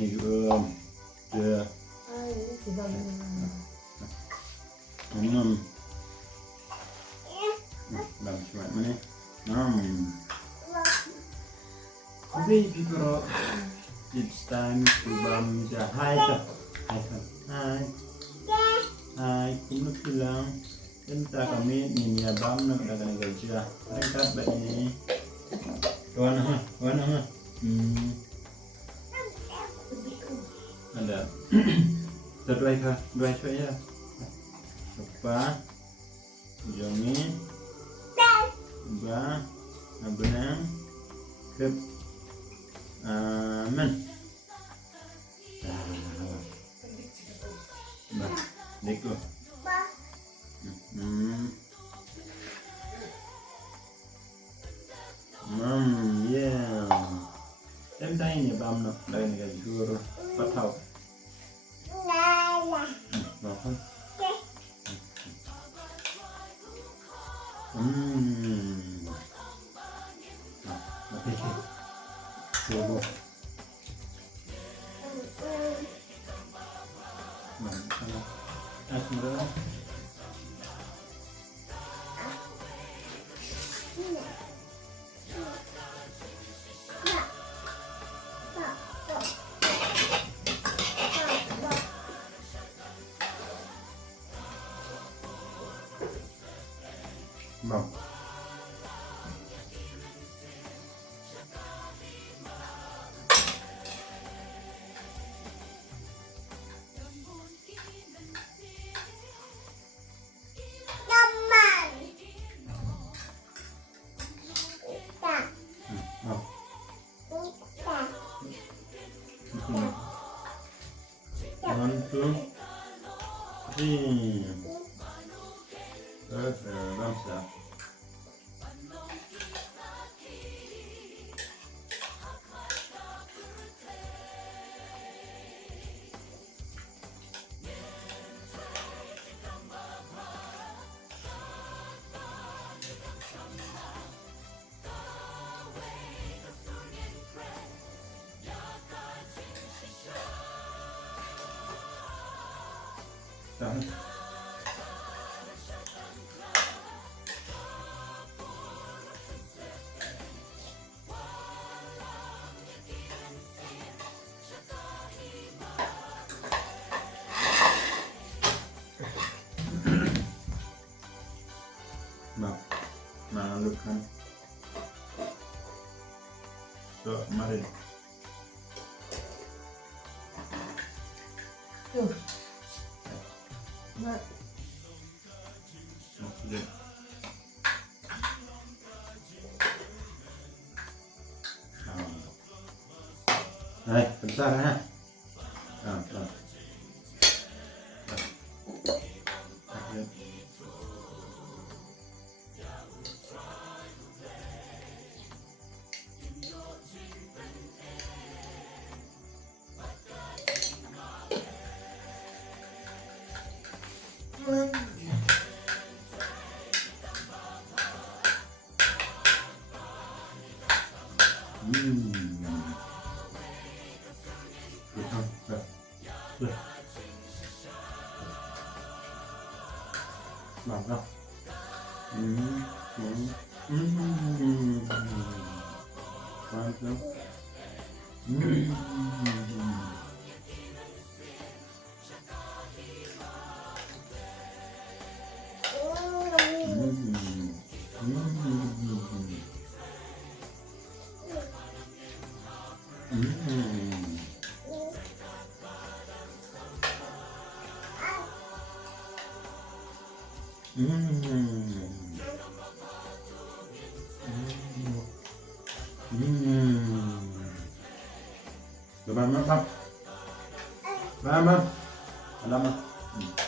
นี่คือเจอ สิบาท Bam cuma mana? Okay, people, it's time to bam the hi. Hi, ini pulang. Entah kami ni bam nak dagang kerja. Lengkap baik ni. Kawan ha. Ada. Terbaik ha, dua ya. Apa? Jomi. Ba. Abang. Kep. Man. Ba. Deko. Yeah. Em thấy nhỉ băm nó đây là cái dưa bắt đầu. Đó không? Oke. Coba. Asmara. Bom. One, two, three. Bangsa. Tahan. Malukan. So, mari. Tuh. Mak. Sudah. Hai, bentar ha. Bentar. Mantap. Mantap. Bye bye. Bye bye. Bye bye.